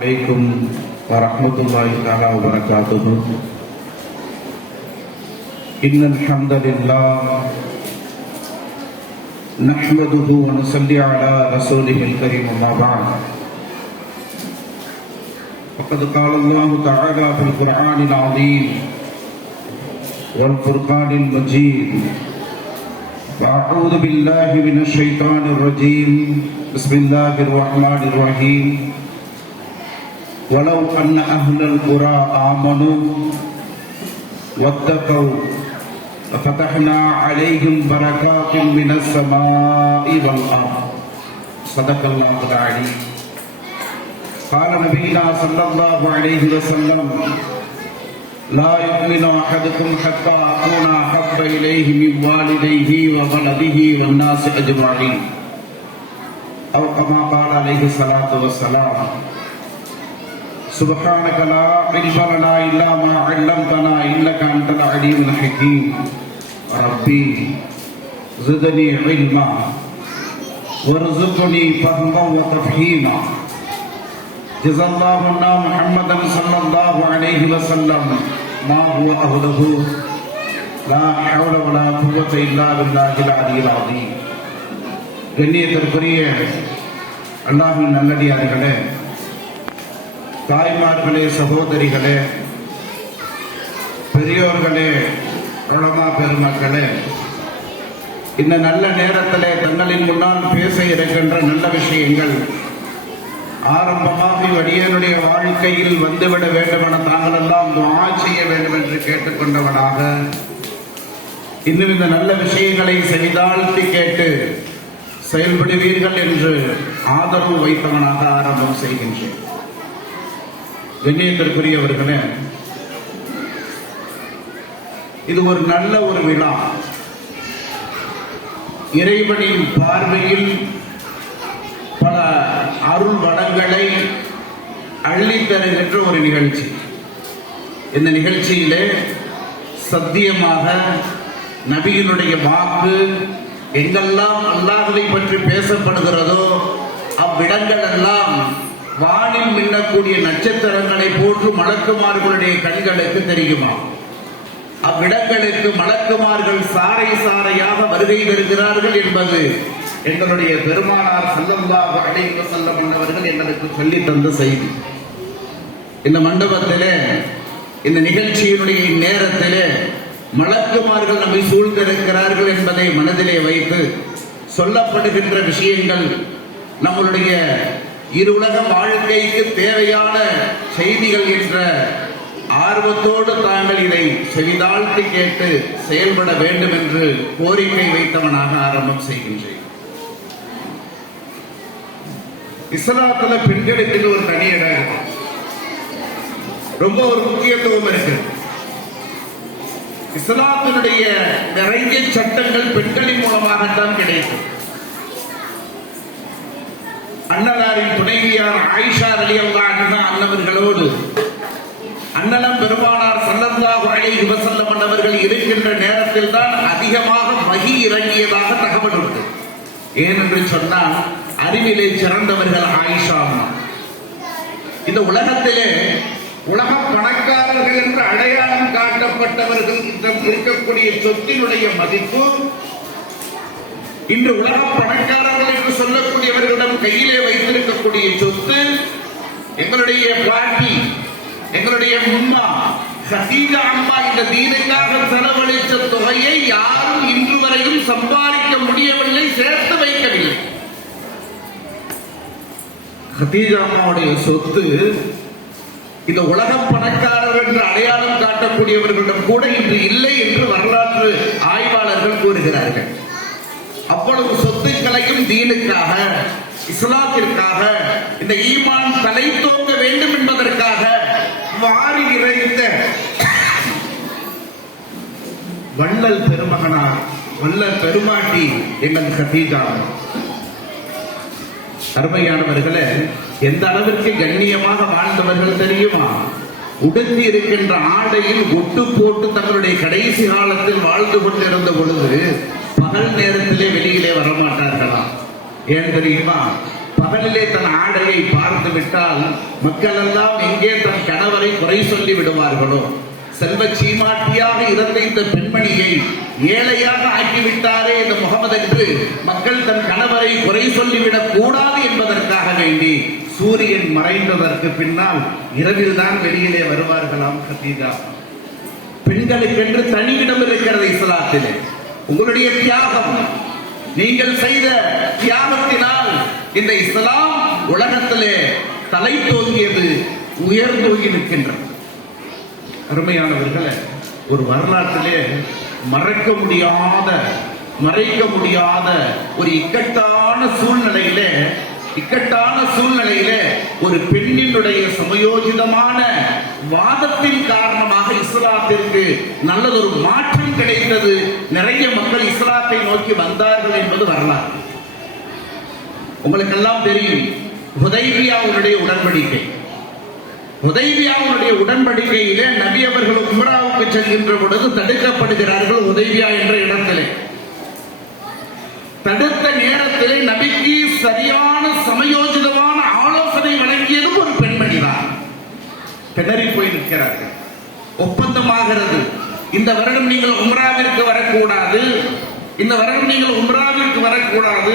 عليكم ورحمة الله تعالى وبركاته. إن الحمد لله نحمده ونصلي على رسوله الكريم أما بعد. فقد قال الله تعالى في القرآن العظيم والفرقان المجيد: أعوذ بالله من الشيطان الرجيم بسم الله الرحمن الرحيم ولو أن أهل القرى آمنوا واتقوا لفتحنا عليهم بركات من السماء والأرض. صدق الله العليم. قال نبينا صلى الله عليه وسلم: لا يؤمن أحدكم حتى أكون أحب إليه من والديه وولده والناس أجمعين، أو كما قال عليه الصلاة والسلام: سبحانك لا علم لنا إلا ما علمتنا إنك أنت العليم الحكيم. ربي زدني علما وارزقني فهما وتفهيما. جزا الله عنا محمدا صلى الله عليه وسلم ما هو أهله. لا حول ولا قوة إلا بالله العلي العظيم. கண்ணியத்திற்குரிய அல்லாஹ்வின் நல்லடியார்களே, தாய்மார்களே, சகோதரிகளே, பெரியோர்களே, உலமா பெருமக்களே, இந்த நல்ல நேரத்திலே தங்களின் முன்னால் பேச இருக்கின்ற நல்ல விஷயங்கள் ஆரம்பமாக அடியனுடைய வாழ்க்கையில் வந்துவிட வேண்டும் என தாங்கள் எல்லாம் துஆ செய்ய வேண்டும் என்று கேட்டுக்கொண்டவனாக, இன்னும் இந்த நல்ல விஷயங்களை செவிதாழ்த்தி கேட்டு செயல்படுவீர்கள் என்று ஆதரவு வைத்தவனாக ஆரம்பம் செய்கின்றேன். கண்ணியத்திற்குரியவர்களே, இது ஒரு நல்ல ஒரு விழா. இறைவனின் பார்வையில் பல அருள் வளங்களை அள்ளித் தருகின்ற ஒரு நிகழ்ச்சி. இந்த நிகழ்ச்சியிலே சத்தியமாக நபியினுடைய வாக்கு எங்கெல்லாம் அல்லாஹ்வை பற்றி பேசப்படுகிறதோ அவ்விடங்கள் எல்லாம் வானில் மின்னக்கூடிய நட்சத்திரங்களை போன்று மலக்குமார்களுடைய கண்களுக்கு தெரியுமா? அவ்விடங்களுக்கு மலக்குமார்கள் சாறை சாறையாக வருகை தருகிறார்கள் என்பது எங்களுடைய பெருமானார் ஸல்லல்லாஹு அலைஹி வஸல்லம் அவர்கள் எங்களுக்கு சொல்லி தந்த செய்தி. இந்த மண்டபத்திலே, இந்த நிகழ்ச்சியினுடைய நேரத்திலே மலக்குமார்கள் நம்மை சூழ்ந்திருக்கிறார்கள் என்பதை மனதிலே வைத்து சொல்லப்படுகின்ற விஷயங்கள் நம்மளுடைய இருவுலக வாழ்க்கைக்கு தேவையான செய்திகள் என்ற ஆர்வத்தோடு தாங்கள் இதை செவிதாழ்த்தி கேட்டு செயல்பட வேண்டும் என்று கோரிக்கை வைத்தவனாக ஆரம்பம் செய்கின்றேன். இஸ்லாத்துல பெண்களுக்கு ஒரு தனி இடம், ரொம்ப ஒரு முக்கியத்துவம் இருக்கு. இஸ்லாத்தினுடைய நிறைய சட்டங்கள் பெண்களின் மூலமாகத்தான் கிடைக்கும். அன்னலாரின் துணைவியார் ஆயிஷா ரலியல்லாஹு அன்ஹா அன்னவர்களோடு அன்னலம் பெருமானார் ஸல்லல்லாஹு அலைஹி வஸல்லம் அவர்கள் இருக்கின்ற நேரத்தில் தான் அதிகமாக வஹி இறங்கியதாக தகவல் உண்டு. ஏனென்று சொன்னால் அறிவிலே சிறந்தவர்கள் ஆயிஷா. இந்த உலகத்திலே உலக பணக்காரர்கள் என்று அடையாளம் காட்டப்பட்டவர்கள் இருக்கக்கூடிய சொத்தினுடைய மதிப்பு இன்று உலக பணக்காரர்கள் என்று சொல்லக்கூடியவர்களிடம் கையிலே வைத்திருக்கக்கூடிய சொத்து, எங்களுடைய பாட்டி, எங்களுடைய முன்னா ஹதீஜா அம்மா இந்த தீனுக்காக செலவழித்த தொகையை யாரும் இன்று வரையும் சம்பாதிக்க முடியவில்லை, சேர்த்து வைக்கவில்லை. ஹதீஜா அம்மாவுடைய சொத்து இந்த உலக பணக்காரர் என்று அடையாளம் காட்டக்கூடியவர்களிடம் கூட இன்று இல்லை என்று வரலாற்று ஆய்வாளர்கள் கூறுகிறார்கள். அவ்வளவு சொத்துக்களையும் தீனுக்காக, இஸ்லாத்திற்காக, இந்த ஈமான் தலை தோங்க வேண்டும் என்பதற்காக வாரி இறைந்த வள்ளல் பெருமகனார், வள்ளல் பெருமாட்டி எங்கள் கதீஜா. அருமையானவர்களே, எந்த அளவிற்கு கண்ணியமாக வாழ்ந்தவர்கள் தெரியுமா? உடுத்தி இருக்கின்ற ஆடையில் ஒட்டு போட்டு தங்களுடைய கடைசி காலத்தில் வாழ்ந்து கொண்டிருந்த பொழுது பகல் நேரத்திலே வெளியிலே வரமாட்டார்களாம். ஏன் தெரியுமா? பகலிலே தன் ஆடையை பார்த்து விட்டால் மக்கள் எல்லாம் எங்கே தன் கணவரை குறை சொல்லி விடுவார்களோ, செல்வ சீமாட்டியாக இருந்த இந்த பெண்மணியை ஏழையாக ஆக்கிவிட்டாரே இந்த முகமது என்று மக்கள் தன் கணவரை குறை சொல்லிவிடக் கூடாது என்பதற்காக வேண்டி சூரியன் மறைந்ததற்கு பின்னால் இரவில் தான் வெளியிலே வருவார்களாம் கதீஜா. பெண்களுக்கென்று தனி இடம் இருக்கிறது இஸ்லாத்திலே. உங்களுடைய தியாகம், நீங்கள் செய்த தியாகத்தினால் இந்த இஸ்லாம் உலகத்திலே தலை தோங்கியது, உயர்ந்தோங்கி நிற்கின்றது. அருமையானவர்களே, ஒரு வரலாற்றிலே மறைக்க முடியாத ஒரு இக்கட்டான சூழ்நிலையிலே ஒரு பெண்ணினுடைய சமயோஜிதமான வாதத்தின் காரணமாக இஸ்லாத்திற்கு நல்லதொரு மாற்றம் கிடைத்தது. நிறைய மக்கள் இஸ்லாத்தை நோக்கி வந்தார்கள் என்பது வரலாறு. உங்களுக்கெல்லாம் தெரியும், ஹுதைபியாவுடைய உடன்படிக்கையிலே நபி அவர்கள் உம்ராவுக்கு செல்கின்ற பொழுது தடுக்கப்படுகிறார்கள். ஹுதைபியா என்ற இடத்திலே தடுத்த நேரத்திலே நபிக்கு சரியான சமயோஜிதமான ஆலோசனை வழங்கியதும் ஒரு பெண்மணி தான். திணறி போய் நிற்கிறார்கள். ஒப்பந்தமாகிறது, இந்த வருடம் நீங்கள் உம்ராவிற்கு வரக்கூடாது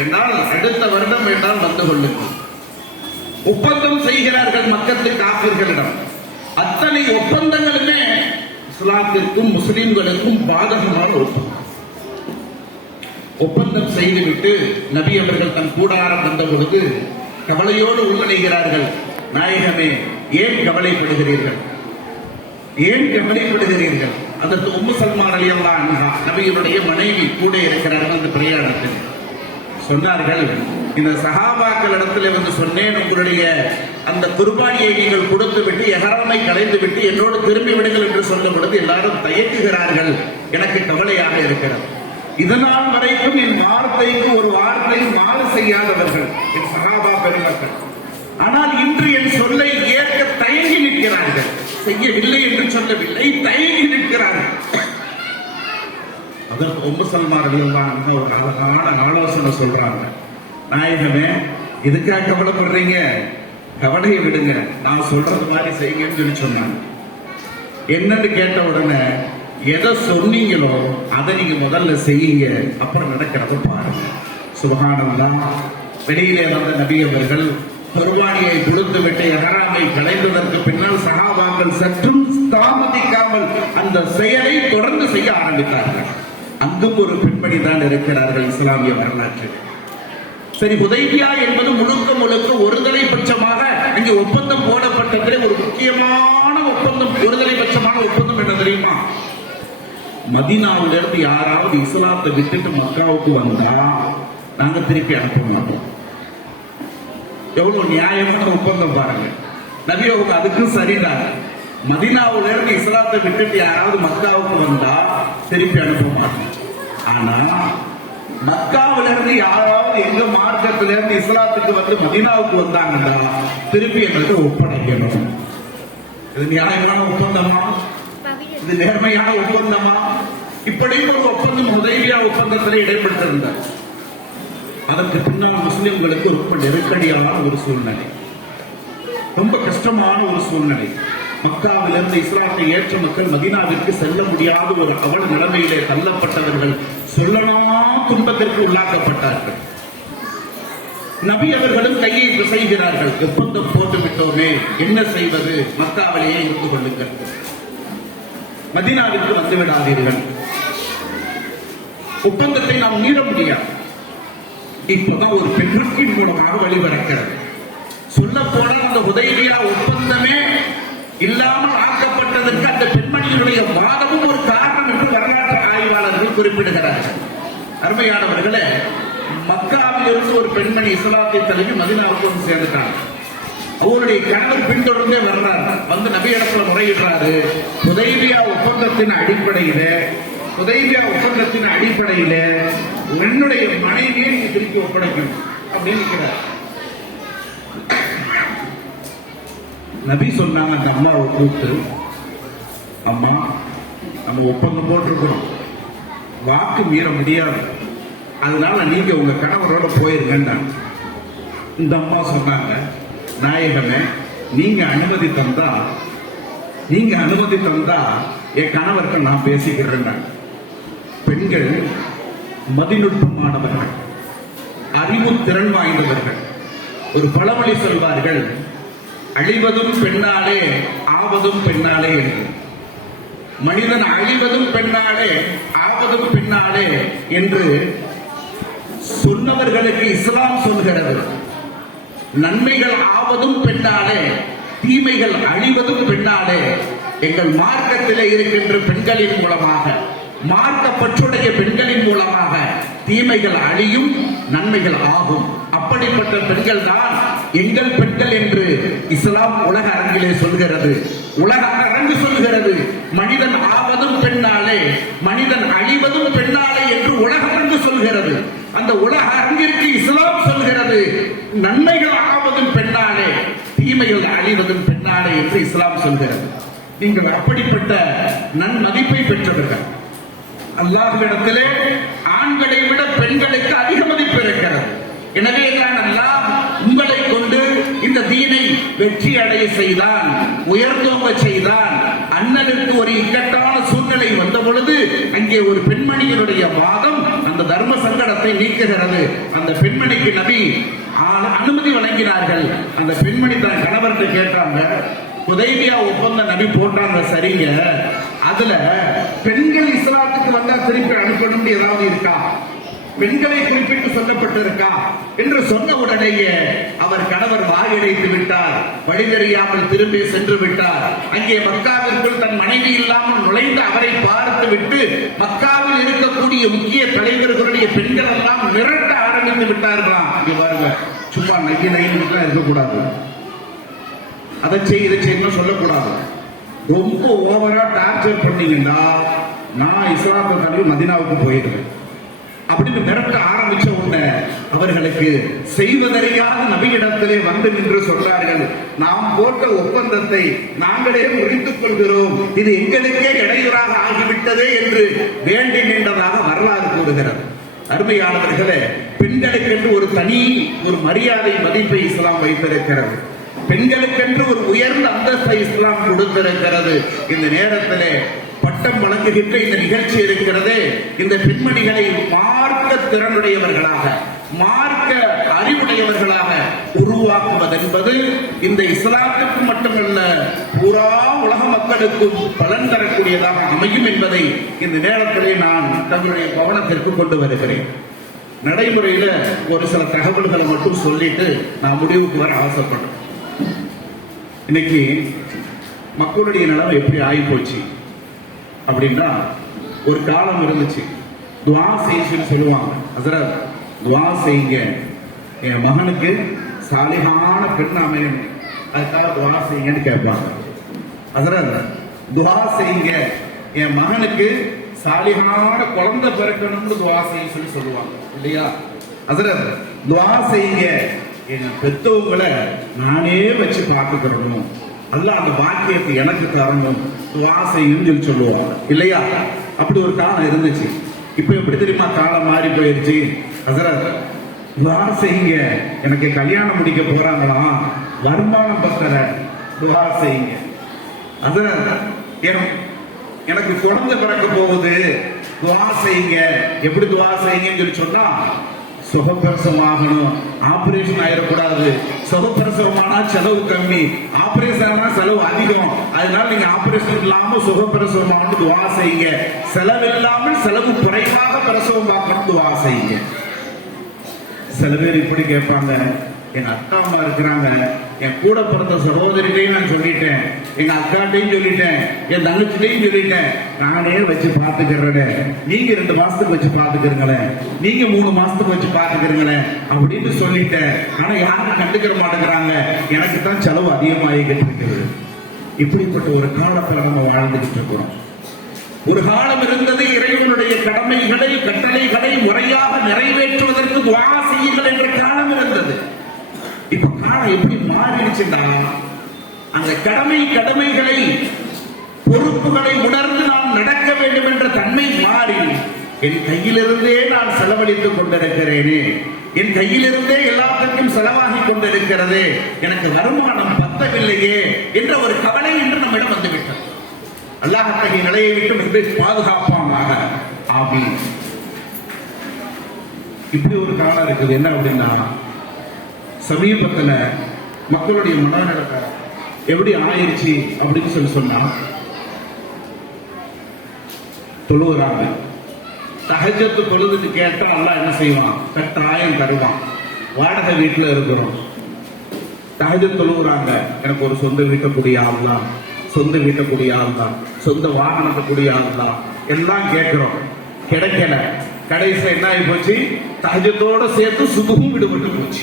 என்றால் அடுத்த வருடம் என்றால் வந்து கொள்ளுங்கள். ஒப்பந்தம் செய்கிறார்கள் மக்கத்து காபிர்களிடம். அத்தனை ஒப்பந்தங்களுமே இஸ்லாத்திற்கும் முஸ்லிம்களுக்கும் பாதகமான ஒப்பந்தம் செய்துவிட்டு நபி அவர்கள் தன் கூடாரம் வந்த பொழுது கவலையோடு உள்நுழைகிறார்கள். நாயகமே, ஏன் கவலைப்படுகிறீர்கள்? அதற்கு உம்மு சல்மா ரலியல்லாஹு அன்ஹா நபியினுடைய மனைவி கூட இருக்கிறார்கள். அந்த பிரயாணத்தில் சொன்னார்கள், இந்த சஹாபாக்கள் இடத்துல வந்து சொன்னேன், உங்களுடைய அந்த குர்பானியை நீங்கள் கொடுத்து விட்டு எஹராமை கலைந்து விட்டு என்னோடு திரும்பி விடுங்கள் என்று சொல்லும் பொழுது எல்லாரும் தயங்குகிறார்கள். எனக்கு கவலையாக இருக்கிறது. இதனால் வரைக்கும் என் வார்த்தைக்கு ஒரு வார்த்தை மாறு செய்யாதவர்கள் என் சஹாபா பெருமக்கள். ஆனால் இன்று என் சொல்லை ஏற்க தயங்கி நிற்கிறார்கள். செய்யவில்லை என்று சொல்லவில்லை, தயங்கி நிற்கிறார்கள். அதற்கு உம்மு சல்மா ரலியல்லாஹு அன்ஹா ஒரு அழகான ஆலோசனை சொல்றாங்க. நாயகமே, இதுக்காக கவலைப்படுறீங்க? கவலையை விடுங்க, நான் சொல்றது மாதிரி செய்யுங்கன்னு சொல்லி சொன்னாங்க. என்னன்னு கேட்ட உடனே, எதை சொன்னீங்களோ அதை நீங்க முதல்ல செய்யுங்க, அப்புறம் நடக்கிறத பாருங்க. சுப்ஹானல்லாஹ். வெளியிலே வந்த நபி அவர்கள் குர்பானியை கொடுத்து விட்டு எஹராமை கலைந்ததற்கு பின்னால் சஹாபாக்கள் சற்றும் தாமதிக்காமல் அந்த செயலை தொடர்ந்து செய்ய ஆரம்பித்தார்கள். அங்கும் ஒரு பெண்மணி தான் இருக்கிறார்கள் இஸ்லாமிய வரலாற்றில். சரி, ஹுதைபியா என்பது முழுக்க ஒருதலை பட்சமாக அங்கே ஒப்பந்தம் போடப்பட்டதிலே ஒரு முக்கியமான ஒப்பந்தம், ஒருதலை பட்சமான ஒப்பந்தம் என்ன தெரியுமா? மதீனாவிலிருந்து யாராவது இஸ்லாத்தை விட்டுட்டு மக்காவுக்கு வந்தா நாங்க திருப்பி அனுப்ப மாட்டோம். எவ்வளவு நியாயமான ஒப்பந்தம் பாருங்க. நபி அவங்க அதுக்கும் சரிதான். மதீனாவிலிருந்து இஸ்லாத்தை விட்டுட்டு யாராவது மக்காவுக்கு வந்தா திருப்பி அனுப்ப மாட்டோம். ஆனா மக்காவிலிருந்து யாராவது எங்க மார்க்கத்திலிருந்து இஸ்லாத்துக்கு வந்து மதீனாவுக்கு வந்தாங்கன்னா திருப்பி எங்களுக்கு ஒப்படைக்கணும். இது நியாயமான ஒப்பந்தமா? இது நேர்மையான ஒப்பந்தமா? இப்படி ஒரு ஒப்பந்தம் ஹுதைபியா ஒப்பந்தத்தில் இடைப்பட்டிருந்தார். அதற்கு பின்னால் முஸ்லிம்களுக்கு ரொம்ப நெருக்கடியான ஒரு சூழ்நிலை, ரொம்ப கஷ்டமான ஒரு சூழ்நிலை. மக்காவிலிருந்து இஸ்லாத்தை ஏற்ற மக்கள் மதீனாவிற்கு செல்ல முடியாத ஒரு அவல நிலைமையிலே தள்ளப்பட்டவர்கள் சொல்லணுமா துன்பத்திற்கு உள்ளாக்கப்பட்டார்கள். நபி அவர்களும் கையை பிசைகிறார்கள். ஒப்பந்தம் போட்டு விட்டோமே, என்ன செய்வது? மக்காவிலேயே இருந்து கொள்ளுங்கள், மதீனாவிற்கு வந்து விடாதீர்கள். ஒப்பந்தத்தை நாம் மீற முடியாது. இப்பதான் ஒரு பெண்ணுக்கு மூலமாக வழிபடுகிறது. சொல்ல போன அந்த ஹுதைபியா ஒப்பந்தமே இல்லாமல் ஆக்கப்பட்டதற்கு அந்த பெண்மணியினுடைய வாதமும் ஒரு காரணம் என்று வரலாற்று ஆய்வாளர்கள் குறிப்பிடுகிறார்கள். அருமையானவர்களே, மக்காவிலிருந்து ஒரு பெண்மணி இஸ்லாத்தை தழுவி மதீனாவுக்கு வந்து சேர்ந்துட்டாங்க. அவருடைய கணவர் பின்தொடர்ந்தே வர்றாரு. வந்து நபி இடத்துல முறையிடுறாரு. ஹுதைபியா ஒப்பந்தத்தின் அடிப்படையில என்னுடைய மனைவியை நீ திருப்பி ஒப்படைக்கணும் அப்படின்னு இருக்கிறார். நபி சொன்னாங்க அந்த அம்மாவை கூப்பிட்டு, அம்மா, நம்ம ஒப்பந்தம் போட்டிருக்கிறோம், வாக்கு மீற முடியாது, அதனால நீங்க உங்க கணவரோட போயிருங்க. இந்த அம்மா சொன்னாங்க, நாயகமே நீங்க அனுமதி தந்தா என் கணவர்கிட்ட நான் பேசிக்கிறேன். பெண்கள் மதிநுட்பமானவர்கள், அறிவு திறன் வாய்ந்தவர்கள். ஒரு பழமொழி சொல்வார்கள், அழிவதும் பெண்ணாலே ஆவதும் பெண்ணாலே என்று. மனிதன் அழிவதும் பெண்ணாலே ஆவதும் பெண்ணாலே என்று சொன்னவர்களுக்கு இஸ்லாம் சொல்கிறது. நன்மைகள் ஆவதும் பெண்ணாலே, தீமைகள் அழிவதும் பெண்ணாலே. எங்கள் மார்க்கத்திலே இருக்கின்ற பெண்களின் மூலமாக, மார்க்கப்பற்றுடைய பெண்களின் மூலமாக தீமைகள் அழியும், நன்மைகள் ஆகும். அப்படிப்பட்ட பெண்கள் தான் எங்கள் பெண்கள் என்று இஸ்லாம் உலக அரங்கிலே சொல்கிறது. உலக அரங்கு சொல்கிறது, மனிதன் ஆவதும் பெண்ணாலே, மனிதன் அழிவதும் பெண்ணாலே என்று உலக அரங்கு சொல்கிறது. அந்த உலக அரங்கிற்கு இஸ்லாம் சொல்கிறது, நன்மைகள் ஆவதும் பெண்ணாலே, தீமைகள் அழிவதும் பெண்ணாலே என்று இஸ்லாம் சொல்கிறது. நீங்கள் அப்படிப்பட்ட நன்மதிப்பை பெற்றவர்கள். அல்லாஹ்விடத்திலே ஆண்களை விட பெண்களுக்கு அதிக மதிப்பு இருக்கிறது. எனவே தான் அல்லாஹ் உங்களை கொண்டு இந்த தீனை வெற்றி அடைய செய்தான், உயர்ந்தோங்க செய்தான். அண்ணனுக்கு ஒரு இக்கட்டான சூழ்நிலை வந்த பொழுது அங்கே ஒரு பெண்மணியினுடைய வாதம் அந்த தர்ம சங்கடத்தை நீக்குகிறது. அந்த பெண்மணிக்கு நபி அனுமதி வழங்கினார்கள். அந்த பெண்மணி தன் கணவர்கிட்ட கேட்டாங்க, ஹுதைபியா ஒப்பந்த நபி போட்டாங்க, சரிங்க, அதுல பெண்கள் இஸ்லாத்துக்கு வந்தா திருப்பி அனுப்பணும் ஏதாவது இருக்கா, பெண்களை குறிப்பிட்டு சொல்லப்பட்டிருக்கா என்று சொன்ன உடனேயே அவர் கணவர் வாயடைத்து விட்டார், வழி தெரியாமல் திரும்பி சென்று விட்டார். அங்கே மக்காவிற்குள் தன் மனைவி இல்லாமல் நுழைந்து அவரை பார்த்து விட்டு மக்காவில் இருக்கக்கூடிய முக்கிய தலைவர்களுடைய பெண்கள் எல்லாம் மிரட்ட ஆரம்பித்து விட்டார்களாம். இங்க பாருங்க, சும்மா நைய நைன்னு இருக்கக்கூடாது, அதை இதை செய்யணும் சொல்லக்கூடாது. ரொம்ப ஓவரா டார்ச்சர் பண்ணீங்கன்னா நான் இஸ்லாத்தை தள்ளி மதீனாவுக்கு போயிடுவேன் அப்படின்னு மிரட்ட ஆரம்பிச்ச உடனே அவர்களுக்கு செய்வதறியாத நபியிடத்திலே வந்து நின்று சொல்றார்கள், நாம் போட்ட ஒப்பந்தத்தை நாங்களே முறித்துக் கொள்கிறோம், இது எங்களுக்கே இடையூறாக ஆகிவிட்டதே என்று வேண்டி நின்றதாக வரலாறு கூறுகிறது. அருமையானவர்களே, பெண்களுக்கென்று ஒரு தனி ஒரு மரியாதை மதிப்பை இஸ்லாம் வைத்திருக்கிறது. பெண்களுக்கென்று ஒரு உயர்ந்த அந்தஸ்தை இஸ்லாம் கொடுத்திருக்கிறது. இந்த நேரத்திலே பட்டம் வழங்குகின்ற இந்த நிகழ்ச்சி இருக்கிறது. இந்த பெண்மணிகளை மார்க்க திறனுடையவர்களாக, மார்க்க அறிவுடையவர்களாக உருவாக்குவதென்பது இந்த இஸ்லாத்துக்கு மட்டுமல்ல, பூரா உலக மக்களுக்கும் பலன் தரக்கூடியதாக அமையும் என்பதை இந்த நேரத்திலே நான் தங்களுடைய கவனத்திற்கு கொண்டு வருகிறேன். நடைமுறையில ஒரு சில தகவல்களை மட்டும் சொல்லிட்டு நான் முடிவுக்கு வர ஆசைப்படுறேன். இன்னைக்கு மக்களுடைய நிலைமை எப்படி ஆகி போச்சு அப்படின்னா, ஒரு காலம் இருந்துச்சு, துவா செய்யுன்னு சொல்லுவாங்க. ஹஸரத் துவா செய்யுங்க, என் மகனுக்கு சாலிஹான பெண் அமையணும், அதுக்காக துவா செய்யுங்கன்னு கேட்பாங்க. ஹஸரத் துவா செய்யுங்க, என் மகனுக்கு சாலிஹான குழந்தை பிறக்கணும்னு துவா செய்ய சொல்லி சொல்லுவாங்க இல்லையா? ஹஸரத் துவா செய்யுங்க, என் பெற்றவங்களை நானே வச்சு பார்த்துக்கிறணும், அல்லாஹ் அந்த பாக்கியத்தை எனக்கு தரணும், துவா செய்யுன்னு சொல்லி சொல்லுவாங்க இல்லையா? அப்படி ஒரு காலம் இருந்துச்சு. இப்ப எப்படி தெரியுமா காலம் மாறி போயிருச்சு? ஹஸரத் துவா செய்யுங்க, எனக்கு கல்யாணம் முடிக்க போறாங்களாம், வருமானம் பத்தல, துவா செய்யுங்க. ஹஸரத் எனக்கு குழந்தை பிறக்க போகுது, துவா செய்யுங்க. எப்படி துவா செய்யுங்கன்னு சொல்லி சொன்னா, சுகப்பிரசவம் ஆகணும், ஆபரேஷன் ஆயிடக்கூடாது, சுகப்பிரசவமானா செலவு கம்மி, ஆபரேஷன் ஆனா செலவு அதிகம், அதனால நீங்க ஆபரேஷன் இல்லாம சுகப்பிரசவம் துவா செய்யுங்க, செலவு இல்லாமல் செலவு குறைவாக பிரசவம் பார்க்கணும் துவா செய்யுங்க. சில பேர் இப்படி கேட்பாங்க, எங்க அக்கா அம்மா இருக்கிறாங்க, என் கூட பிறந்த சகோதரிட்டையும் நான் சொல்லிட்டேன், எங்க அக்காட்டையும் சொல்லிட்டேன், என் தங்கச்சிட்டையும் சொல்லிட்டேன், நானே வச்சு பாத்துக்கிறேன், நீங்க 2 மாசத்துக்கு வச்சு பாத்துக்கிறீங்களேன், நீங்க 3 மாசத்துக்கு வச்சு பாத்துக்கிறீங்களேன் அப்படின்னு சொல்லிட்டேன். ஆனா யாரும் கண்டுக்கிற மாட்டேங்கிறாங்க, எனக்கு தான் செலவு அதிகமாகிக்கிட்டு இருக்கிறது. இப்படிப்பட்ட ஒரு காலத்துல நம்ம வாழ்ந்துகிட்டு இருக்கிறோம். ஒரு காலம் இருந்தது, இறைவனுடைய கடமைகளை கட்டளைகளை முறையாக நிறைவேற்றுவதற்கு துஆ செய்யுங்கள் என்ற காலம் இருந்தது. இப்ப காலம் எப்படி மாறிடுச்சுன்னா, அந்த கடமைகளை பொறுப்புகளை உணர்ந்து நாம் நடக்க வேண்டும் என்ற தன்மை மாறி என் கையிலிருந்தே நான் செலவழித்துக் கொண்டிருக்கிறேனே, என் கையிலிருந்தே எல்லாத்துக்கும் செலவாகி கொண்டிருக்கிறது, எனக்கு வருமானம் பத்தவில்லையே என்ற ஒரு கவலை என்று நம்மிடம் வந்துவிட்டது. அல்லாஹ் அத்தகைய நிலையை விட்டு நம்மை பாதுகாப்பானாக. ஆமீன். இப்படி ஒரு காலம் இருக்குது. என்ன அப்படின்னா, சமீபத்தில் மக்களுடைய மனநிலை எப்படி ஆயிடுச்சு அப்படின்னு சொன்னா, தொழுகிறாங்க, தஹஜ்ஜத் தொழுதுட்டு கேட்டா அல்லாஹ் என்ன செய்வான்? கட்டாயம் தருவான். வாடகை வீட்டில் இருக்கிறோம், தஹஜ்ஜத் தொழுகிறாங்க, எனக்கு ஒரு சொந்த வீட்டக்கூடிய ஆள் தான், சொந்த வீட்டக்கூடிய ஆள் தான், சொந்த வாகனத்துக்கூடிய ஆள் தான், எல்லாம் கேட்கிறோம், கிடைக்கல. கடைசியில் என்ன ஆகி போச்சு? தஹஜ்ஜத்தோட சேர்த்து சுபஹும் விடுபட்டு போச்சு.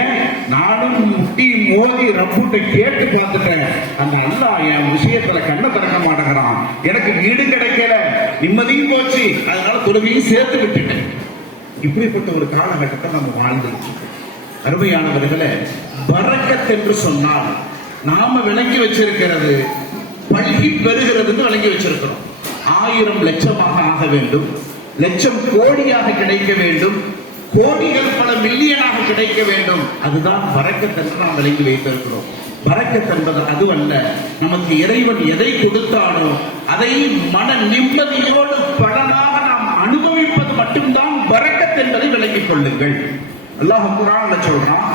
ஏன்? நானும் முட்டி மோதி ரப்புட்ட கேட்டு பார்த்துட்டேன், அந்த அல்லாஹ் என் விஷயத்துல கண்ணை திறக்க மாட்டேங்கிறான், எனக்கு வீடு கிடைக்கல, நிம்மதியும் போச்சு, அதனால தொழுகையும் சேர்த்து விட்டுட்டேன். இப்படிப்பட்ட ஒரு காலகட்டத்தை நம்ம வாழ்ந்துருக்கோம். அருமையானவர்களே, பரக்கத் என்று சொன்னால் நாம விளங்கி வச்சிருக்கிறது பல்கி பெறுகிறதுன்னு விளங்கி வச்சிருக்கிறோம். 1000 லட்சமாக ஆக வேண்டும், லட்சம் கோடியாக கிடைக்க வேண்டும், கோடிகள் பல மில்லியனாக கிடைக்க வேண்டும். அதுதான் பரக்கத் என்று நாம் விளங்கி வைத்திருக்கிறோம். பரக்கத் என்பது அதுவல்ல. நமக்கு இறைவன் எதை கொடுத்தானோ அதை மன நிம்மதியோடு பலனாக நாம் அனுபவிப்பது மட்டும்தான் பரக்கத் என்பதை விளங்கிக் கொள்ளுங்கள். அல்லாஹ் குர்ஆன்ல சொல்றான்,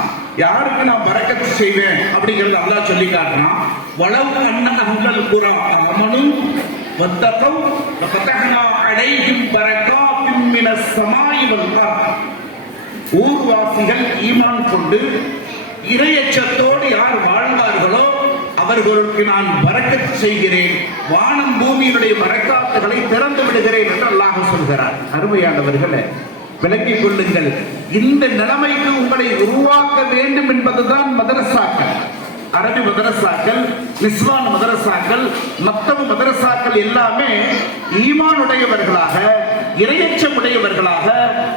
யாருக்கு நான் பரக்கத் செய்வேன் அப்படிங்கிறது அல்லாஹ் சொல்லி காட்டுறான். வலவ் அன்னஹுல் குர்ஆ ஆமனு வத்தகௌ வஃபதஹ்னா அலைஹிம் பரகாத்தின் மினஸ் ஸமாஇ வல் அர்த். ஊர்வாசிகள் ஈமான் கொண்டு இறையச்சத்தோடு யார் வாழ்வார்களோ அவர்களுக்கு நான் பரக்கத் செய்கிறேன், வானம் பூமியினுடைய பரக்காத்துகளை திறந்து விடுகிறேன் என்று அல்லாஹ் சொல்கிறார். அருமையானவர்களே, விளங்கிக் கொள்ளுங்கள். இந்த நிலைமைக்கு உங்களை உருவாக்க வேண்டும் என்பதுதான் மதரசாக்கள். அரபி மதரசாக்கள், நிஸ்வான் மதரசாக்கள், மக்தபு மதரசாக்கள் எல்லாமே ஈமானுடையவர்களாக, இறையச்சம் உடையவர்களாக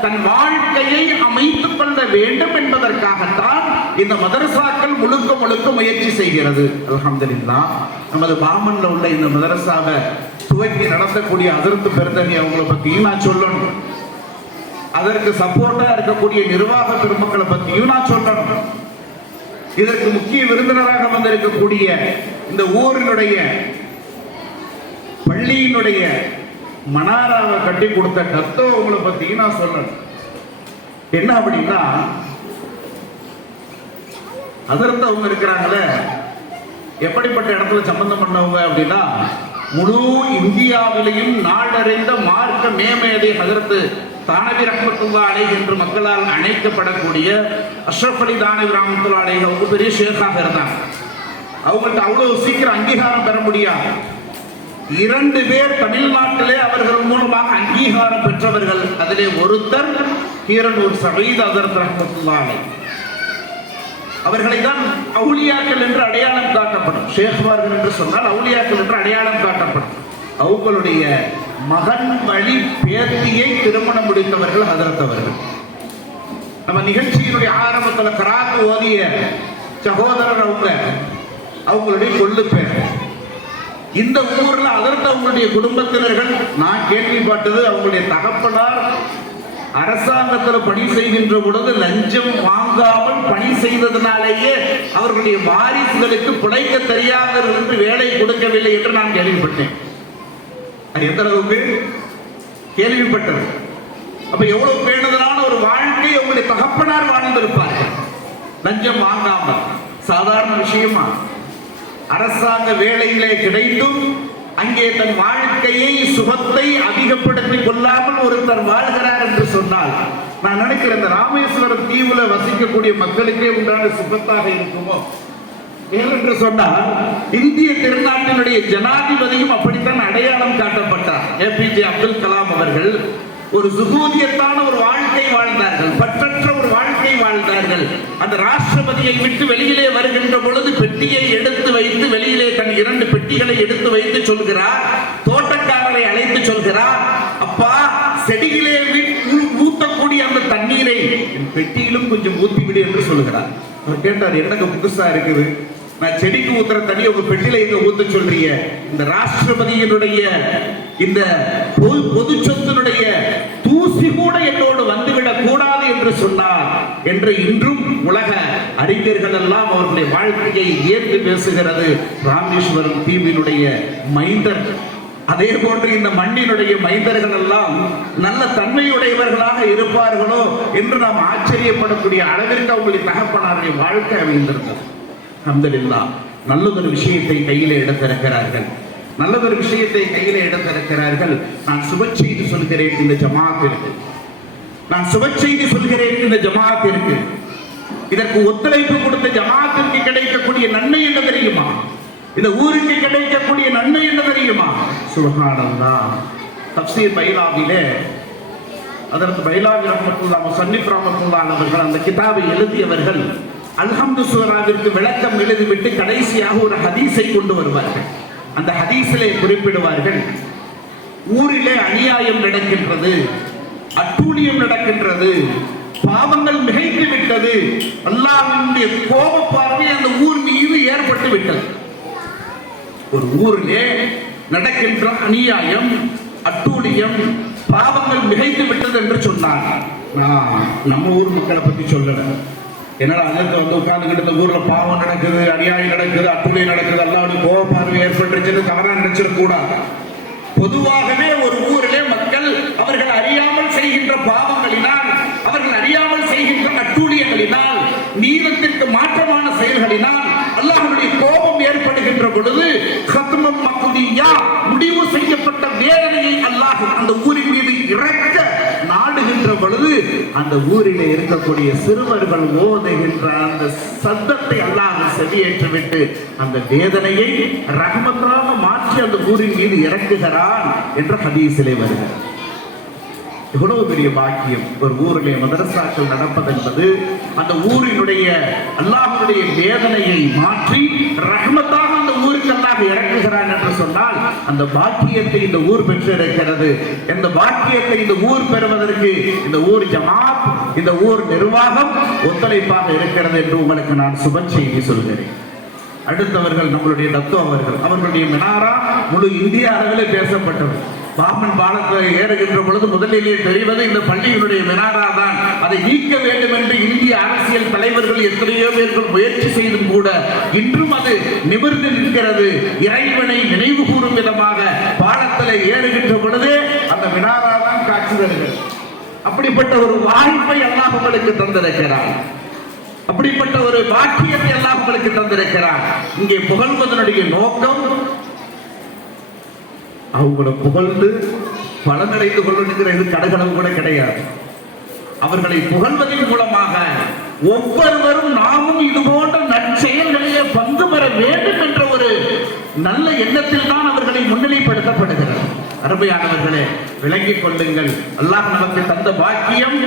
தன் வாழ்க்கையை அமைத்துக் கொள்ள வேண்டும் என்பதற்காகத்தான் இந்த மதரசாக்கள் முழுக்க முழுக்க முயற்சி செய்கிறது. அல்ஹம்துலில்லாஹ். நமது பாமன்ல உள்ள இந்த மதரசாவை துவக்கி நடத்தக்கூடிய ஹஜ்ரத் பெருந்தகை அவங்களை பத்தியும் நான் சொல்லணும், அதற்கு சப்போர்ட்டா இருக்கக்கூடிய நிர்வாக பெருமக்களை பத்தியும் நான் சொல்லணும். இதற்கு முக்கிய விருந்தினராக வந்திருக்கக்கூடிய இந்த ஊரினுடைய பள்ளியினுடைய மனாராவை கட்டி கொடுத்த டத்தோவங்களை பத்தியும் நான் சொல்லணும். என்ன அப்படின்னா, அதற்கு அவங்க இருக்கிறாங்களே, எப்படிப்பட்ட இடத்துல சம்பந்தம் பண்ணவங்க அப்படின்னா, முழு இந்தியாவிலையும் நாடறிந்த மார்க்க மேமேதை ஹஜ்ரத் தானவி ரஹ்மத்துல்லாஹி அலைஹி என்று மக்களால் அழைக்கப்படக்கூடிய அஷ்ரஃப் அலி தானவி ரஹ்மத்துல்லாஹி அலைஹி அவங்க பெரிய ஷேக்காக இருந்தாங்க. அவங்கள்ட்ட அவ்வளவு சீக்கிரம் அங்கீகாரம் பெற முடியாது. 2 பேர் தமிழ்நாட்டிலே அவர்கள் மூலமாக அங்கீகாரம் பெற்றவர்கள். அதிலே ஒருத்தர் கீரனூர் சயீத் ஹஜ்ரத் ரஹ்மத்துல்லாஹி அலைஹி. அவர்களை தான் அவுலியாக்கள் என்று அடையாளம் காட்டப்படும். ஷேக்வார்கள் என்று சொன்னால் அவுலியாக்கள் என்று அடையாளம் காட்டப்படும். அவங்களுடைய மகன் வழி பேத்தியை திருமணம் முடித்தவர்கள் ஹஜ்ரத் அவர்கள். நம்ம நிகழ்ச்சியினுடைய ஆரம்பத்தில் கராத்து ஓதிய சகோதரர் அவங்களுடைய கொள்ளு பேர். இந்த ஊர்ல ஹஜ்ரத் அவங்களுடைய குடும்பத்தினர்கள் நான் கேள்விப்பட்டது, அவங்களுடைய தகப்பனார் அரசாங்கத்தில் பணி செய்கின்ற பொழுது லஞ்சம் வாங்காமல் பணி செய்ததனாலேயே அவர்களுடைய வாரிசுகளுக்கு பிழைக்க தெரியாத என்று வேலை கொடுக்கவில்லை என்று நான் கேள்விப்பட்டேன். அது எந்த அளவுக்கு கேள்விப்பட்டது. அப்ப எவ்வளவு பேணுதலான ஒரு வாழ்க்கை அவங்களுடைய தகப்பனார் வாழ்ந்திருப்பார்கள், லஞ்சம் வாங்காமல். சாதாரண விஷயமா? அரசாங்க வேலையிலே கிடைத்தும் அங்கே தன் வாழ்க்கையை சுகத்தை அதிகப்படுத்திக் கொள்ளாமல் ஒருத்தர் வாழ்கிறார் என்று சொன்னால், நான் நினைக்கிறேன் இந்த ராமேஸ்வரம் தீவுல வசிக்கக்கூடிய மக்களுக்கே உண்டான சுகத்தாக இருக்குமோ என்று சொன்னால், இந்திய திருநாட்டினுடைய ஜனாதிபதியும் அப்படித்தான் அடையாளம் காட்டப்பட்டார். ஏபிஜே அப்துல் கலாம் அவர்கள் ஒரு சுகூதியத்தான ஒரு வாழ்க்கை வாழ்ந்தார்கள், பற்றற்ற ஒரு வாழ்க்கை வாழ்ந்தார்கள். அந்த ராஷ்டிரபதியை விட்டு வெளியிலே வருகின்ற பொழுது பெட்டியை எடுத்து வைத்து வெளியிலே தன் 2 பெட்டிகளை எடுத்து வைத்து சொல்கிறார், தோட்டக்காரரை அழைத்து சொல்கிறார், அப்பா செடியிலே ஊத்தக்கூடிய அந்த தண்ணீரை என் பெட்டியிலும் கொஞ்சம் ஊத்திவிடு என்று சொல்கிறார். அவர் கேட்டார், என்னங்க புதுசா இருக்குது, நான் செடிக்கு ஊத்துற தண்ணி உங்க பெட்டியில எங்க ஊத்த சொல்றீங்க? இந்த ராஷ்டிரபதியினுடைய இந்த பொது சொத்தினுடைய தூசி கூட என்னோடு வந்துவிடக் கூடாது என்று சொன்னார் என்று இன்றும் உலக அறிஞர்கள் எல்லாம் அவர்களுடைய வாழ்க்கையை ஏற்று பேசுகிறது. ராமேஸ்வரம் தீவினுடைய மைந்தர், அதே போன்று இந்த மண்ணினுடைய மைந்தர்கள் எல்லாம் நல்ல தன்மையுடையவர்களாக இருப்பார்களோ என்று நாம் ஆச்சரியப்படக்கூடிய அளவிற்கு அவங்களுடைய தகப்பனாருடைய வாழ்க்கை அமைந்திருந்தது. அல்ஹம்துலில்லாஹ், நல்லதொரு விஷயத்தை கையிலே எடுத்திருக்கிறார்கள், நல்லதொரு விஷயத்தை கையிலே எடுத்திருக்கிறார்கள். நான் சுப செய்தி சொல்கிறேன் இந்த ஜமாத்திற்கு, நான் சுப செய்தி சொல்கிறேன் இந்த ஜமாத்திற்கு. இதற்கு ஒத்துழைப்பு கொடுத்த ஜமாத்திற்கு கிடைக்கக்கூடிய நன்மை என்ன தெரியுமா? இந்த ஊருக்கு கிடைக்கக்கூடிய நன்மை என்ன தெரியுமா? சுப்ஹானல்லாஹ். தஃப்சீர் பைலாவிலே அதற்கு பைலாவி ரஹ்மத்துல்லாஹ் முஸன்னிஃப் ரஹ்மத்துல்லாஹ் அவர்கள் அந்த கிதாபை எழுதியவர்கள் அல்ஹம்து சூராவிற்கு விளக்கம் எழுதிவிட்டு கடைசியாக ஒரு ஹதீஸை கொண்டு வருவார்கள். அந்த ஹதீஸிலே குறிப்பிடுவார்கள், ஊரிலே அநியாயம் நடக்கின்றது, அட்டூழியம் நடக்கின்றது, பாவங்கள் மிகைத்து விட்டது, அல்லாஹ்வுடைய கோப பார்வை அந்த ஊர் மீது ஏற்பட்டு விட்டது. ஒரு ஊரிலே நடக்கின்ற அநியாயம், அட்டூழியம், பாவங்கள் மிகைத்து விட்டது என்று சொன்னார். நம்ம ஊர் மக்களை பத்தி சொல்லல. என்னடா அதற்கு வந்து உட்கார்ந்துகிட்டு ஊர்ல பாவம் நடக்குது, அநியாயம் நடக்குது, அட்டுழியம் நடக்குது, அல்லாஹ்வுடைய கோப பார்வை ஏற்பட்டுருச்சுன்னு தவறா நினைச்சிடக்கூடாது. பொதுவாகவே ஒரு ஊரிலே மக்கள் அவர்கள் அறியாமல் செய்கின்ற பாவங்களினால், அவர்கள் அறியாமல் செய்கின்ற அட்டூழியங்களினால், நீதத்திற்கு மாற்றமான செயல்களினால் அல்லாஹ்வுடைய கோபம் ஏற்படுகின்ற பொழுது கத்மம் மக்தியா, முடிவு செய்யப்பட்ட வேதனையை அல்லாஹ் அந்த ஊரின் மீது இறக்க நாடுகின்ற பொழுது அந்த ஊரிலே இருக்கக்கூடிய சிறுவர்கள் ஓதுகின்ற அந்த சத்தத்தை அல்லாஹ் செவியேற்றுவிட்டு அந்த வேதனையை ரஹ்மத்தாக மாற்றி அந்த ஊரின் மீது இறக்குகிறான் என்ற ஹதீஸிலே வருகிறது. எவ்வளவு பெரிய பாக்கியம்! ஒரு ஊரிலே மதரசாக்கள் நடப்பது என்பது அந்த ஊரினுடைய அல்லாஹ்வுடைய வேதனையை மாற்றி ரஹ்மத்தாக அந்த ஊருக்கு அல்லாஹ் இறக்குகிறான் என்று சொன்னால் அந்த பாக்கியத்தை இந்த ஊர் பெற்றிருக்கிறது. இந்த பாக்கியத்தை இந்த ஊர் பெறுவதற்கு இந்த ஊர் ஜமாத், இந்த ஊர் நிர்வாகம் ஒத்துழைப்பாக இருக்கிறது என்று உங்களுக்கு நான் சுப செய்தி சொல்கிறேன். அடுத்தவர்கள் நம்மளுடைய தத்தோ அவர்களுடைய மினாரா முழு இந்திய அளவிலே பேசப்பட்டது. பாமன் பாலத்தை ஏறுகின்ற பொழுது முதலிலே தெரிவது இந்த பள்ளியினுடைய மினாரா தான். அதை நீக்க வேண்டும் என்று இந்திய அரசியல் தலைவர்கள் எத்தனையோ பேர்கள் முயற்சி செய்தும் கூட இன்றும் அது நிமிர்ந்து நிற்கிறது. இறைவனை நினைவு கூறும் விதமாக பாலத்தில் ஏறுகின்ற பொழுதே அந்த மினாரா தான் காட்சி தருகிறது. அப்படிப்பட்ட ஒரு வாய்ப்பை அல்லாஹ் உங்களுக்கு தந்திருக்கிறார், அப்படிப்பட்ட ஒரு பாக்கியத்தை எல்லாம் உங்களுக்கு தந்திருக்கிறார். இங்கே புகழ்வதனுடைய நோக்கம் அவங்களை புகழ்ந்து பலனடைந்து கொள்ளுங்கிற இது கடகடம் கூட கிடையாது. அவர்களை புகழ்வதன் மூலமாக ஒவ்வொருவரும் நாமும் இது போன்ற நற்செயல்களிலே பங்கு பெற வேண்டும் என்ற ஒரு நல்ல எண்ணத்தில் தான் அவர்களை முன்னிலைப்படுத்தப்படுகிறது. அருமையானவர்களே, விளங்கிக் கொள்ளுங்கள். அல்லாஹ் நமக்கு தந்த பாக்கியம்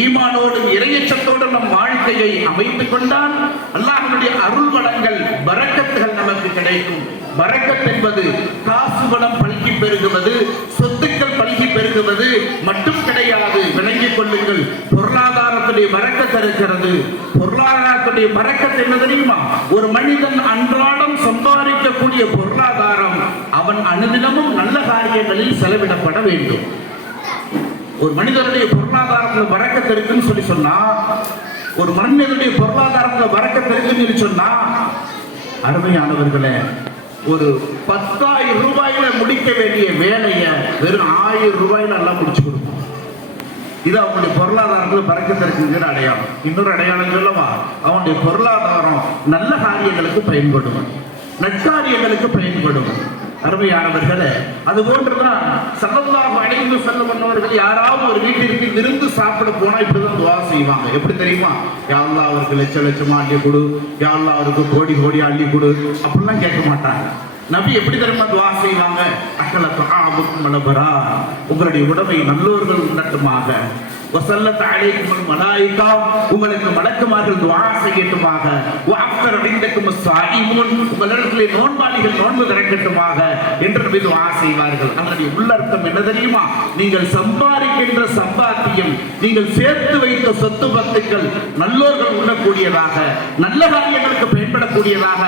ஈமானோடும் இறையச்சத்தோடும் நம் வாழ்க்கையை அமைத்துக் கொண்டால் அல்லாஹ்வுடைய அருள் வளங்கள், பரக்கத்துகள் நமக்கு கிடைக்கும். பரக்கத் என்பது காசு பணம் பல்கி பெருகுவது, சொத்துக்கள் பல்கி பெருகுவது மட்டும் கிடையாது. விளங்கிக் கொள்ளுங்கள். பொருளாதாரத்துடைய பரக்கத் இருக்கிறது. பொருளாதாரத்துடைய பரக்கத் என்ன தெரியுமா? ஒரு மனிதன் அன்றாடம் சம்பாதிக்கக்கூடிய பொருளாதாரம் அவன் அனுதினமும் நல்ல காரியங்களில் செலவிடப்பட வேண்டும். ஒரு மனிதனுடைய பொருளாதாரத்தில் பரக்கத் இருக்குன்னு சொல்லி சொன்னா, ஒரு மனிதனுடைய பொருளாதாரத்தில் பரக்கத் இருக்குன்னு சொல்லி சொன்னா, அருமையானவர்களே, ஒரு 10,000 ரூபாயில முடிக்க வேண்டிய வேலையை வெறும் 1000 ரூபாயில எல்லாம் முடிச்சு கொடுக்கும். இது அவனுடைய பொருளாதாரத்தில் பரக்கத் இருக்குங்கிற அடையாளம். இன்னொரு அடையாளம் சொல்லவா? அவனுடைய பொருளாதாரம் நல்ல காரியங்களுக்கு பயன்படும், நற்காரியங்களுக்கு பயன்படும். அருமையானவர்களே, அது போன்றுதான் ஸல்லல்லாஹு அலைஹி வஸல்லம் அவர்கள் யாராவது ஒரு வீட்டிற்கு விருந்து சாப்பிட போனா இப்படிதான் துஆ செய்வாங்க. எப்படி தெரியுமா? யா அல்லாஹ் அவருக்கு லட்ச லட்சமா அள்ளி கொடு, யா அல்லாஹ் அவருக்கு கோடி கோடி அள்ளி கொடு அப்படிலாம் கேட்க மாட்டாங்க. நபி எப்படி தெரியுமா துஆ செய்வாங்க? அக்கல துஆபுக்கும் மலபரா, உங்களுடைய உணவை நல்லோர்கள் உண்ணட்டுமாக, வஸல்லத் அலைக்குமுல் மலாயிகா, உங்களுக்கு மலக்குமார்கள் துஆ செய்யட்டுமாக. வஅஃதர் இன்தக்கும் ஸாயிமூன், உங்களிடத்திலே நோன்பாளிகள் நோன்பு திறக்கட்டுமாக என்று நபி துஆ செய்வார்கள். அதனுடைய உள்ளர்த்தம் என்ன தெரியுமா? நீங்கள் சம்பாதிக்கின்ற சம்பாத்தியம், நீங்கள் சேர்த்து வைத்த சொத்து பத்துக்கள் நல்லோர்கள் உண்ணக்கூடியதாக, நல்ல காரியங்களுக்கு பயன்படக்கூடியதாக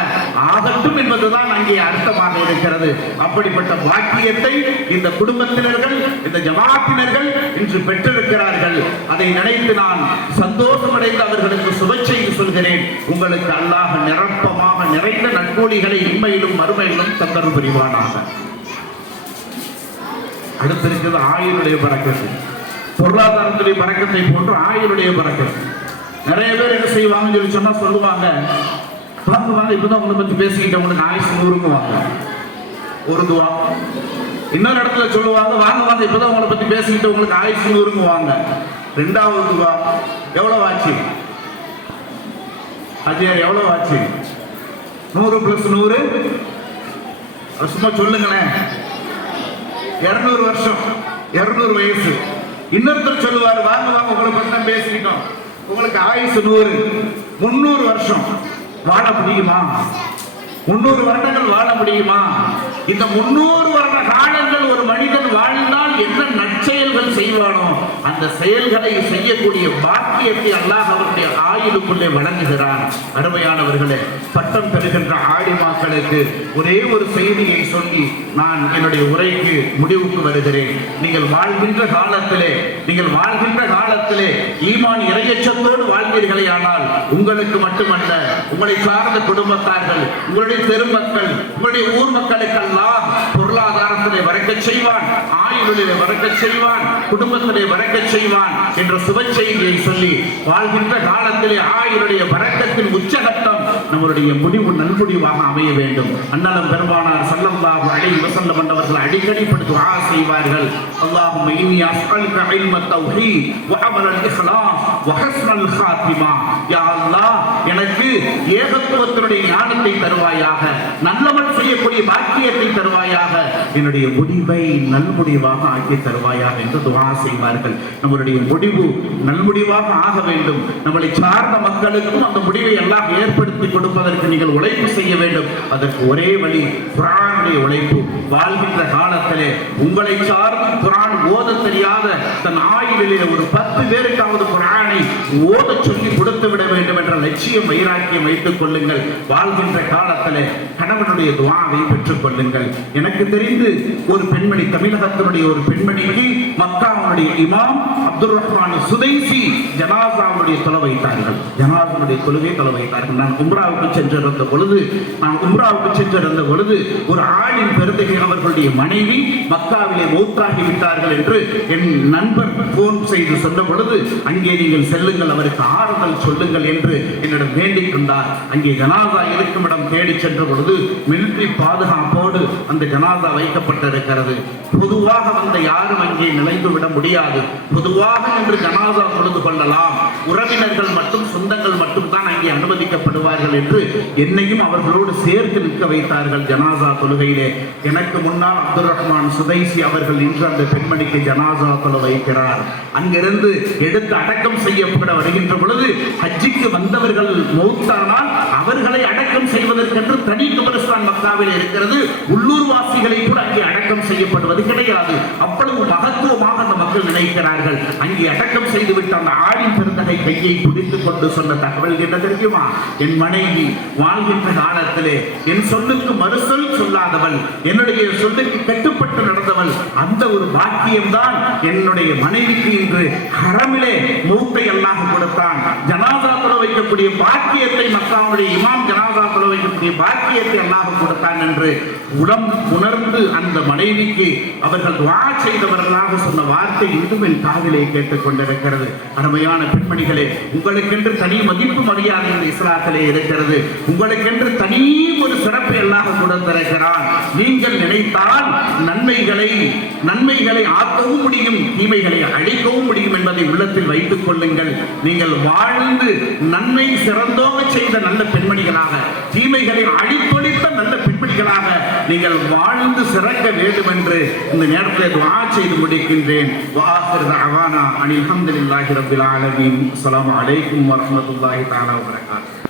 ஆகட்டும் என்பதுதான் அங்கே அர்த்தமாக இருக்கிறது. அப்படிப்பட்ட பாக்கியத்தை இந்த குடும்பத்தினர்கள், இந்த ஜமாத்தினர்கள் இன்று பெற்றிருக்கிறார்கள். அதை நினைத்து நான் சந்தோஷமடைந்து அவர்களுக்கு சுப செய்தி சொல்கிறேன். உங்களுக்கு அல்லாஹ் நிரப்பமாக நிறைந்த நற்கூலிகளை இம்மையிலும் மறுமையிலும் தந்தருள் புரிவானாக. அடுத்திருக்கிறது ஆயுளுடைய பரக்கத்து. பொருளாதாரத்துடைய பரக்கத்தை போன்று ஆயுளுடைய பரக்கத்து. நிறைய பேர் என்ன செய்வாங்கன்னு சொல்லி சொன்னா சொல்லுவாங்க, வாங்க வாங்க இப்பதான் உங்களை பத்தி பேசிக்கிட்ட, உங்களுக்கு ஆயுசு 100ங்குவாங்க. ஒரு துவா. இன்னொரு இடத்துல சொல்லுவாங்க, வாங்க வாங்க இப்பதான் உங்களை பத்தி பேசிக்கிட்டு, உங்களுக்கு ஆயுசு 100ங்குவாங்க. ரெண்டாவது துவா, எவ்வளவு ஆச்சு அஜயார், எவ்வளவு ஆச்சு? 100 + 100 சும்மா சொல்லுங்களேன், 200 வருஷம், 200 வயசு. இன்னொருத்தர் சொல்லுவார், வாங்க வாங்க உங்களை பத்தி தான் பேசிக்கிட்டோம், உங்களுக்கு ஆயுசு 100, 300 வருஷம் வாழ முடியுமா? 300 வருடங்கள் வாழ முடியுமா? இந்த 300 வருட காலங்கள் ஒரு மனிதன் வாழ்ந்தால் என்ன நற்செயல்கள் செய்வானோ அந்த செயல்களை செய்யக்கூடிய பாக்கியத்தை அல்லாஹ் அவருடைய ஆயுளுக்குள்ளே வழங்குகிறான். அருமையானவர்களே, பட்டம் பெறுகின்ற ஆலிமாக்களுக்கு ஒரே ஒரு செய்தியை சொல்லி நான் என்னுடைய உரைக்கு முடிவுக்கு வருகிறேன். நீங்கள் வாழ்கின்ற காலத்திலே ஈமான் இறையச்சத்தோடு வாழ்வீர்களே ஆனால் உங்களுக்கு மட்டுமல்ல, உங்களை சார்ந்த குடும்பத்தார்கள், உங்களுடைய தெருமக்கள், உங்களுடைய ஊர் மக்களுக்கு அல்லாஹ் பொருளாதாரத்திலே வரக்கச் செய்வான், ஆயுளிலே வரக்கச் செய்வான், குடும்பத்திலே வரக்கச் செய்வான் என்ற சுப செய்தியை சொல்லி வாழ்கின்ற காலத்திலே ஆயுளுடைய வரக்கத்தின் உச்சகட்டம் நம்முடைய முடிவு நல்முடிவாக அமைய வேண்டும். அண்ணலம் பெருமானார் ஸல்லல்லாஹு அலைஹி வஸல்லம் அவர்கள் அடிக்கடி துஆ செய்வார்கள், அல்லாஹும்ம இன்னி அஸ்அலுக இல்மத் தௌஹீத் வ அமலல் இக்லாஸ் வ ஹஸ்னல் காத்திமா. யா அல்லாஹ், எனக்கு ஏகத்துவத்தினுடைய ஞானத்தை தருவாயாக, நல்லமல் செய்யக்கூடிய பாக்கியத்தை தருவாயாக, என்னுடைய முடிவை நல்முடிவாக ஆக்கி தருவாயாக என்று துஆ செய்வார்கள். நம்முடைய முடிவு நல்முடிவாக ஆக வேண்டும். நம்மளை சார்ந்த மக்களுக்கும் அந்த முடிவை எல்லாம் ஏற்படுத்தி கொடுப்பதற்கு நீங்கள் உழைப்பு செய்ய வேண்டும். அதற்கு ஒரே வழி குர்ஆனுடைய உழைப்பு. வாழ்கின்ற காலத்திலே உங்களை சார்ந்து குர்ஆன் ஓத தெரியாத தன் ஆயுளிலே ஒரு 10 பேருக்காவது குர்ஆனை ஓத சொல்லி கொடுத்து விட வேண்டும் என்ற லட்சியம் வைராக்கியம் வைத்துக் கொள்ளுங்கள். வாழ்கின்ற காலத்திலே கணவனுடைய துஆவை பெற்றுக் கொள்ளுங்கள். எனக்கு தெரிந்து ஒரு பெண்மணி, தமிழகத்தினுடைய ஒரு பெண்மணிக்கு மக்காவுடைய இமாம் அப்துல் ரஹ்மான் சுதைசி ஜனாசாவுடைய தொலை வைத்தார்கள். ஜனாசாவுடைய தொழுகை தொலை வைத்தார்கள். நான் உம்ராவுக்கு சென்றிருந்த பொழுது ஒரு ஆளின் பெருந்தகை அவர்களுடைய மனைவி மக்காவிலே மௌத்தாகி விட்டார்கள் என்று என் நண்பர் போன் செய்து சொன்ன பொழுது, அங்கே நீங்கள் செல்லுங்கள், அவருக்கு ஆறுதல் சொல்லுங்கள் என்று என்னிடம் வேண்டிக் கொண்டார். அங்கே ஜனாசா இருக்கும் இடம் தேடி சென்ற பொழுது மிலிட்டரி பாதுகாப்போடு அந்த ஜனாசா வைக்கப்பட்டிருக்கிறது. பொதுவாக வந்த யாரும் அங்கே நிலைந்து விட முடியாது. பொதுவாக என்று ஜனாசா தொழுது கொள்ளலாம், உறவினர்கள் மட்டும், சொந்தங்கள் மட்டும் தான் அங்கே அனுமதிக்கப்படுவார்கள் என்று என்னையும் அவர்களோடு சேர்த்து நிற்க வைத்தார்கள் ஜனாசா தொழுகையிலே. எனக்கு முன்னால் அப்துல் ரஹ்மான் சுதைசி அவர்கள் இன்று அந்த பெண்மணிக்கு ஜனாசா தொழ வைக்கிறார். அங்கிருந்து எடுத்து அடக்கம் செய்யப்பட வருகின்ற பொழுது ஹஜ்ஜிக்கு வந்தவர்கள் மௌத்தானால் அவர்களை அடக்கம் செய்வதற்கென்று தனி கபரிஸ்தான் மக்காவில் இருக்கிறது. உள்ளூர் வாசிகளை கூட அங்கே அடக்கம் செய்யப்படுவது கிடையாது. அவ்வளவு மகத்துவமாக அந்த மக்கள் நினைக்கிறார்கள். அங்கே அடக்கம் செய்துவிட்டு அந்த ஆளின் பெருந்தகை கையை பிடித்துக் கொண்டு சொன்ன தகவல் என்ன தெரியுமா? என் மனைவி வாழ்கின்ற காலத்திலே என் சொல்லுக்கு மறுசொல் சொல்லாதவள், என்னுடைய சொல்லுக்கு கட்டுப்பட்டு நடந்தவள். அந்த ஒரு பாக்கியம்தான் என்னுடைய மனைவிக்கு இன்று ஹரமிலே மௌத்தை அல்லாஹ் கொடுத்தான். ஜனாசா தொழ வைக்கக்கூடிய பாக்கியத்தை, மக்காவுடைய இமாம் ஜனாசா தொழ வைக்கக்கூடிய பாக்கியத்தை அல்லாஹ் கொடுத்தான் என்று உணர்ந்து அந்த மனைவிக்கு அவர்கள் துஆ செய்தவர்களாக சொன்ன வார்த்தை இன்னும் என் காதிலே கேட்டுக் கொண்டிருக்கிறது. அருமையான பெண்மணிகளே, உங்களுக்கென்று தனி மதிப்பு மரியாதை இந்த இஸ்லாத்திலே இருக்கிறது. உங்களுக்கென்று தனி ஒரு சிறப்பை அல்லாஹ் கொடுத்திருக்கிறான். நீங்கள் நினைத்தால் நன்மைகளை ஆக்கவும் முடியும், தீமைகளை அழிக்கவும் முடியும் என்பதை உள்ளத்தில் வைத்துக் வைத்துக் கொள்ளுங்கள். நீங்கள் வாழ்ந்து நன்மை சிறந்தோங்க செய்த நல்ல பெண்மணிகளாக, தீமைகளை அழித்தொழித்த நல்ல பெண்மணிகளாக நீங்கள் வாழ்ந்து சிறக்க வேண்டும் என்று இந்த நேரத்தில் துஆ செய்து முடிக்கின்றேன். வஆகிரு தஅவானா அனில் ஹம்துலில்லாஹி ரப்பில் ஆலமீன். அஸ்ஸலாமு அலைக்கும் வரஹ்மத்துல்லாஹி தஆலா வபரகாத்துஹு.